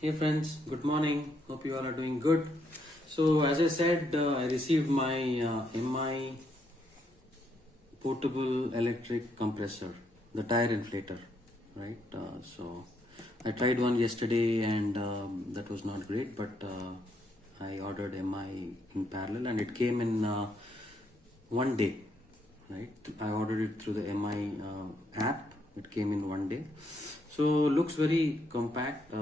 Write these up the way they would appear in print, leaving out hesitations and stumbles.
Hey friends, good morning. Hope you all are doing good. So, as I said, I received my MI portable electric compressor, the tire inflator, right? So, I tried one yesterday and that was not great, but I ordered MI in parallel and it came in one day, right? I ordered it through the MI app. It came in one day. So looks very compact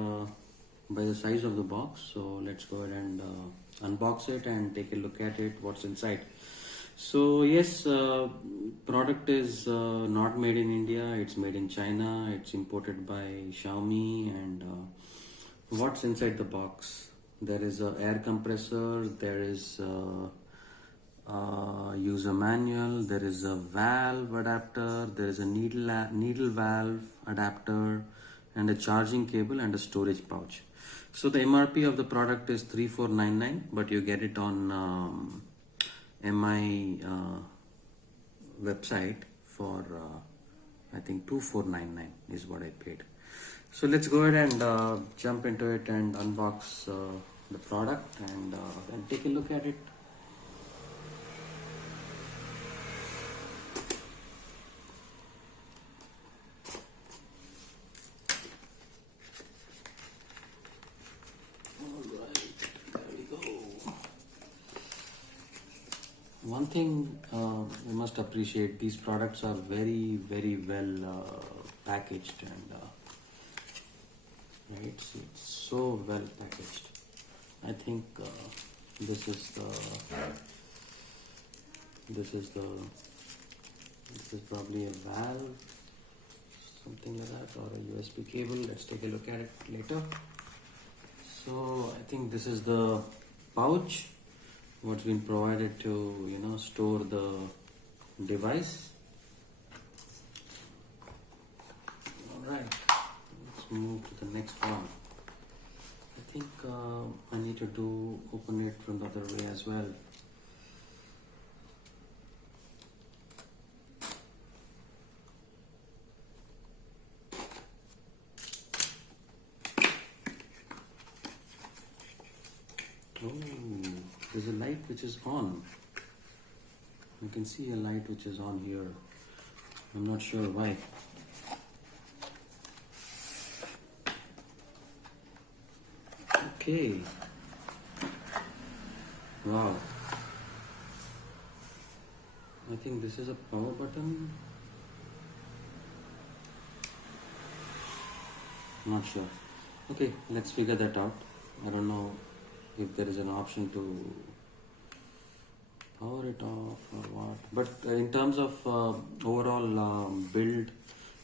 by the size of the box. So let's go ahead and unbox it and take a look at it. What's inside? So yes, product is not made in India. It's made in China. It's imported by Xiaomi. And what's inside the box? There is a air compressor. There is user manual. There is a valve adapter. There is a needle valve adapter, and a charging cable and a storage pouch. So the MRP of the product is 3499, but you get it on MI website for I think 2499 is what I paid. So let's go ahead and jump into it and unbox the product and take a look at it. One thing you must appreciate, these products are very, very well packaged and right, see, it's so well packaged. I think this is the this is the this is probably a valve, something like that, or a USB cable. Let's take a look at it later. So I think this is the pouch what's been provided to store the device. All right, let's move to the next one. I think I need to open it from the other way as well. Oh, there's a light which is on. You can see a light which is on here. I'm not sure why. Okay. Wow. I think this is a power button. Not sure. Okay, let's figure that out. I don't know if there is an option to power it off or what, but in terms of overall build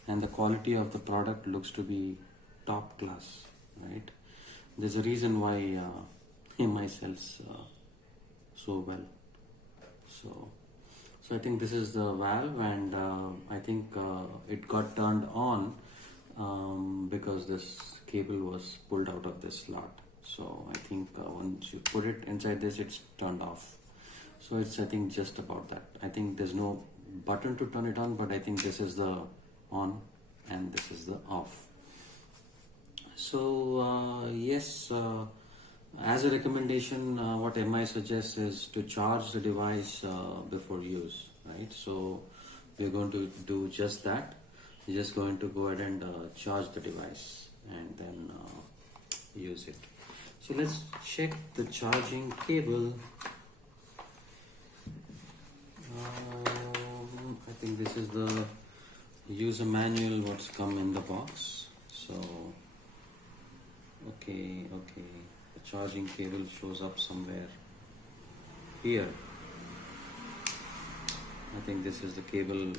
and the quality of the product looks to be top class, right? There's a reason why MI sells so well. So I think this is the valve, and I think it got turned on because this cable was pulled out of this slot. So I think once you put it inside this, it's turned off. So it's, I think, just about that. I think there's no button to turn it on, but I think this is the on and this is the off. So yes, as a recommendation, what MI suggests is to charge the device before use, right? So we're going to do just that. We're just going to go ahead and charge the device and then use it. So let's check the charging cable. I think this is the user manual what's come in the box. So okay, the charging cable shows up somewhere here. I think this is the cable,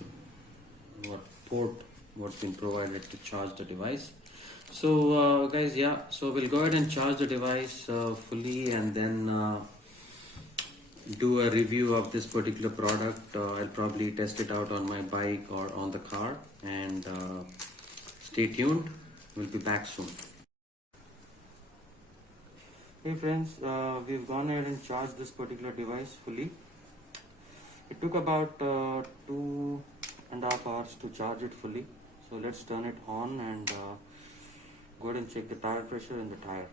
what port what's been provided to charge the device. So guys, yeah, so we'll go ahead and charge the device fully and then do a review of this particular product. I'll probably test it out on my bike or on the car, and stay tuned. We'll be back soon. Hey friends, we've gone ahead and charged this particular device fully. It took about 2.5 hours to charge it fully. So let's turn it on and go ahead and check the tire pressure and the tire.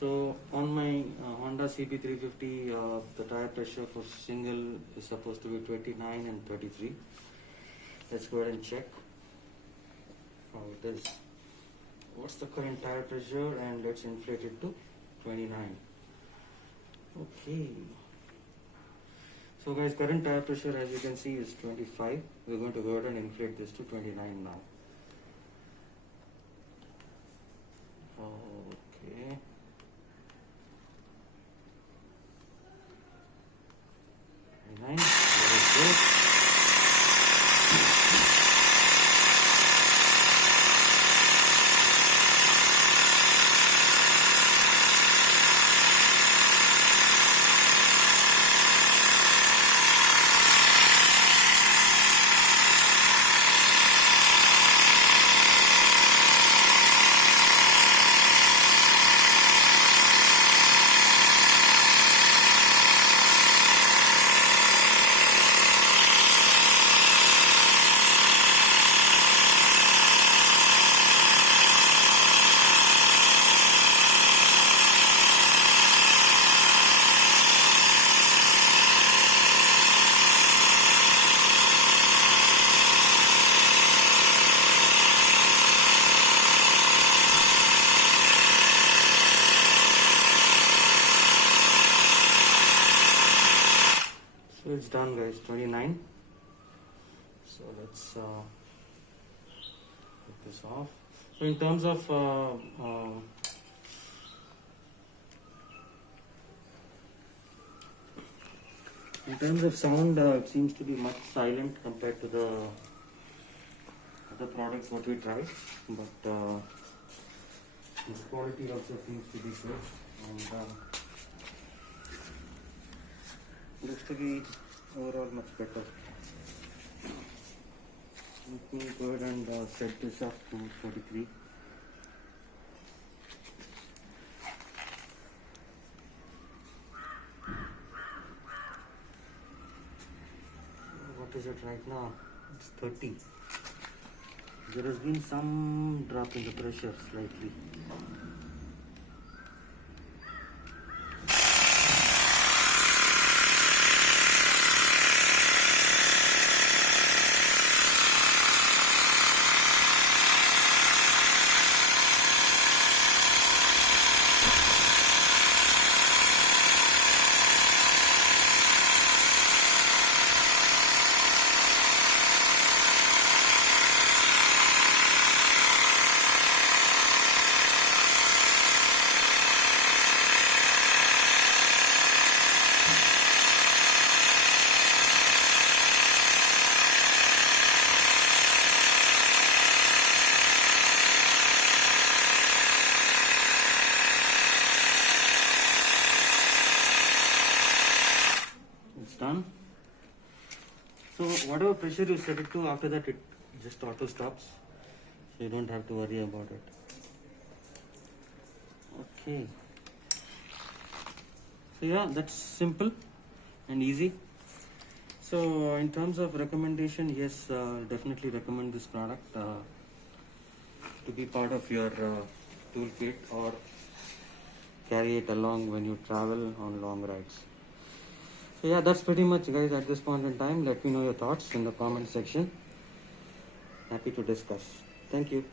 So on my Honda CB350, the tire pressure for single is supposed to be 29 and 33. Let's go ahead and check how it is. What's the current tire pressure, and let's inflate it to 29. Okay. So guys, current tire pressure, as you can see, is 25. We're going to go ahead and inflate this to 29 now. Okay. There we go. So it's done, guys, 29. So let's put this off. So in terms of sound, it seems to be much silent compared to the other products what we tried, but the quality also seems to be good, and looks to be overall much better. Let me go ahead and set this up to 43. What is it right now? It's 30. There has been some drop in the pressure slightly. Done. So whatever pressure you set it to, after that it just auto stops, so you don't have to worry about it. Okay, so yeah, that's simple and easy. So in terms of recommendation, yes, definitely recommend this product to be part of your toolkit, or carry it along when you travel on long rides. So yeah, that's pretty much, guys, at this point in time. Let me know your thoughts in the comment section. Happy to discuss. Thank you.